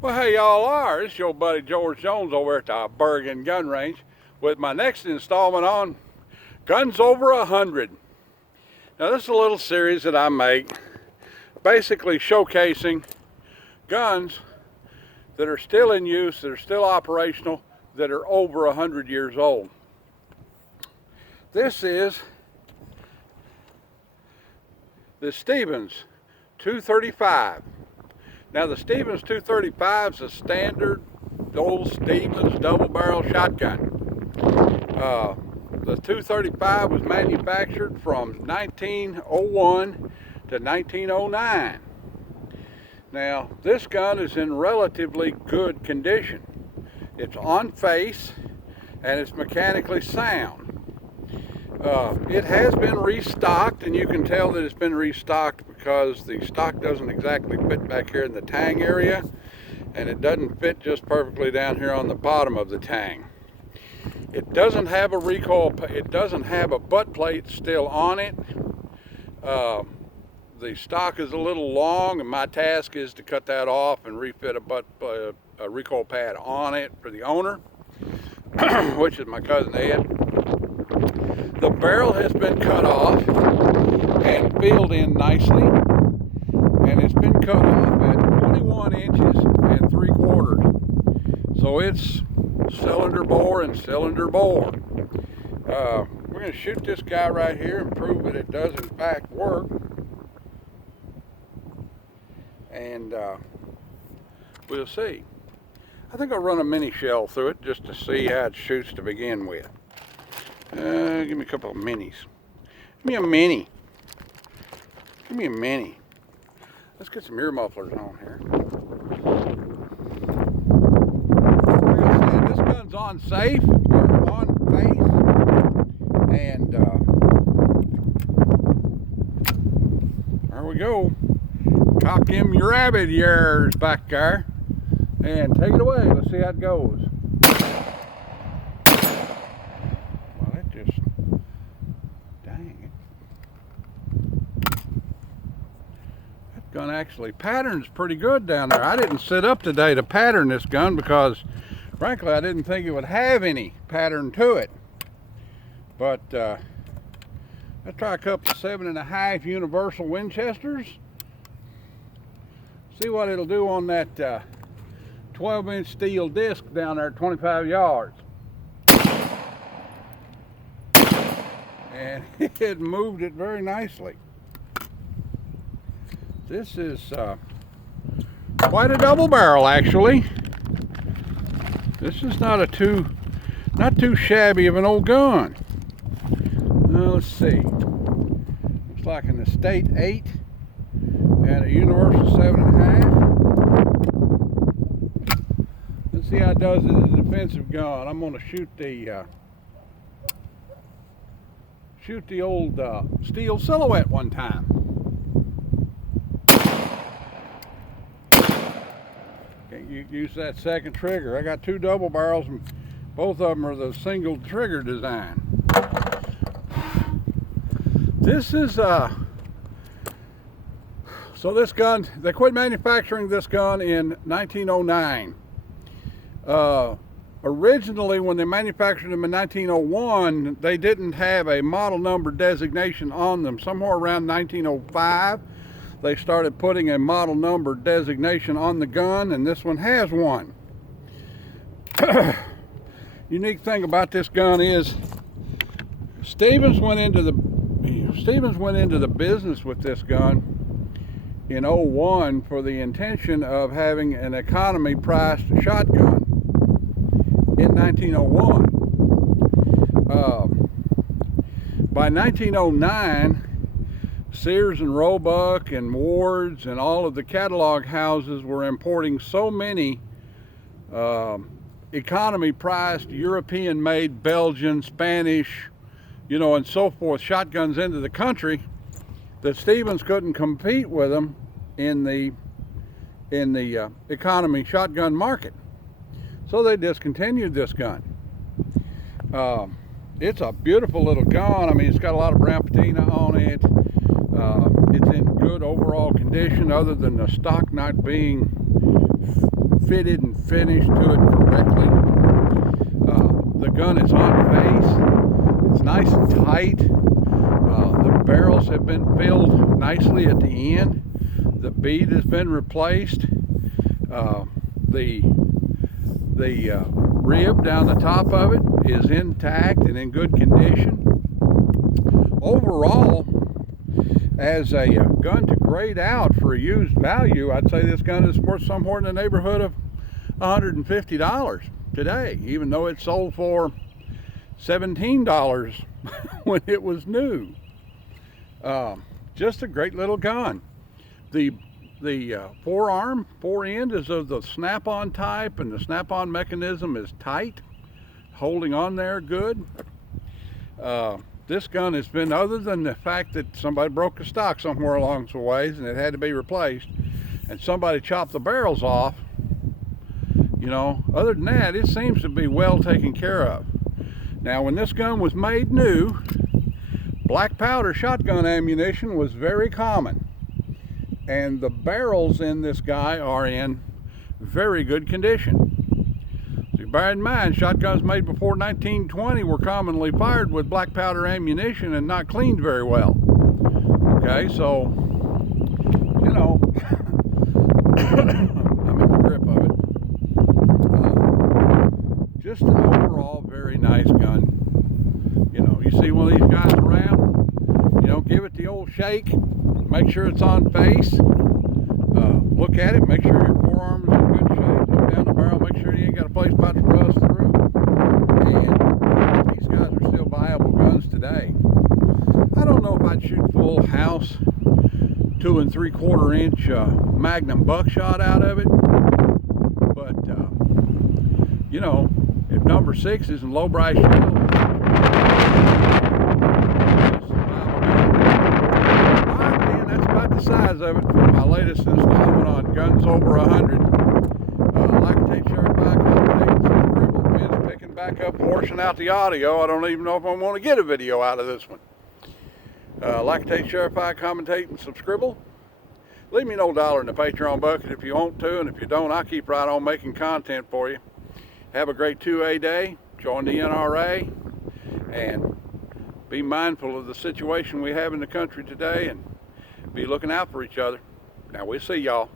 Well, hey y'all are. It's your buddy George Jones over at the Bergen Gun Range with my next installment on Guns Over 100. Now this is a little series that I make basically showcasing guns that are still in use, that are still operational, that are over 100 years old. This is the Stevans 235. Now the Stevans 235 is a standard old Stevens double barrel shotgun. The 235 was manufactured from 1901 to 1909. Now this gun is in relatively good condition. It's on face and it's mechanically sound. It has been restocked, and you can tell that it's been restocked because the stock doesn't exactly fit back here in the tang area, and it doesn't fit just perfectly down here on the bottom of the tang. It doesn't have a recoil, it doesn't have a butt plate still on it. The stock is a little long, and my task is to cut that off and refit a recoil pad on it for the owner, which is my cousin Ed. The barrel has been cut off and filled in nicely, and it's been cut off at 21 inches and 3/4. So it's cylinder bore and cylinder bore. We're going to shoot this guy right here and prove that it does in fact work. And we'll see. I think I'll run a mini shell through it just to see how it shoots to begin with. Give me a couple of minis. Give me a mini. Give me a mini. Let's get some ear mufflers on here. Like I said, this gun's on safe, or on face. And there we go. Cock them rabbit ears back there. And take it away. Let's see how it goes. Gun actually patterns pretty good down there. I didn't sit up today to pattern this gun because frankly I didn't think it would have any pattern to it. But let's try a couple of 7.5 universal Winchesters. See what it'll do on that 12-inch steel disc down there at 25 yards. And it moved it very nicely. This is quite a double barrel, actually. This is not too shabby of an old gun. Now let's see. Looks like an Estate 8 and a Universal 7.5. Let's see how it does as a defensive gun. I'm going to shoot the old steel silhouette one time. Use that second trigger. I got two double barrels and both of them are the single trigger design. This is so this gun, they quit manufacturing this gun in 1909. Originally when they manufactured them in 1901, they didn't have a model number designation on them. Somewhere around 1905 they started putting a model number designation on the gun, and this one has one. Unique thing about this gun is Stevans went into the business with this gun in 01 for the intention of having an economy priced shotgun in 1901. By 1909, Sears and Roebuck and Ward's and all of the catalog houses were importing so many economy priced European made Belgian, Spanish, and so forth shotguns into the country that Stevens couldn't compete with them in the economy shotgun market. So they discontinued this gun. It's a beautiful little gun. I mean, it's got a lot of brown patina on it. It's in good overall condition other than the stock not being fitted and finished to it correctly. The gun is on face. It's nice and tight. The barrels have been filled nicely at the end. The bead has been replaced. The rib down the top of it is intact and in good condition. Overall, as a gun to grade out for a used value, I'd say this gun is worth somewhere in the neighborhood of $150 today, even though it sold for $17 when it was new. Just a great little gun. The fore end is of the snap-on type, and the snap-on mechanism is tight, holding on there good. This gun has been, other than the fact that somebody broke the stock somewhere along the ways and it had to be replaced, and somebody chopped the barrels off, you know, other than that, it seems to be well taken care of. Now, when this gun was made new, black powder shotgun ammunition was very common, and the barrels in this guy are in very good condition. So bear in mind, shotguns made before 1920 were commonly fired with black powder ammunition and not cleaned very well. Okay, so, you know, I'm in the grip of it. Just an overall very nice gun. You know, you see one of these guys around, you know, give it the old shake, make sure it's on face, look at it, make sure your forearm is in good shape, look down the barrel, make sure you ain't got a place about to rust through, and these guys are still viable guns today. I don't know if I'd shoot full house 2 3/4 inch Magnum buckshot out of it, but you know, if number 6 is in low bright shells, size of it for my latest installment on Guns Over 100. Like to share my commentating, is picking back up, portion out the audio. I don't even know if I want to get a video out of this one. Like to share, commentate, and subscribe. Leave me no dollar in the Patreon bucket if you want to, and if you don't, I'll keep right on making content for you. Have a great 2A day. Join the NRA, and be mindful of the situation we have in the country today, and be looking out for each other. Now, we'll see y'all.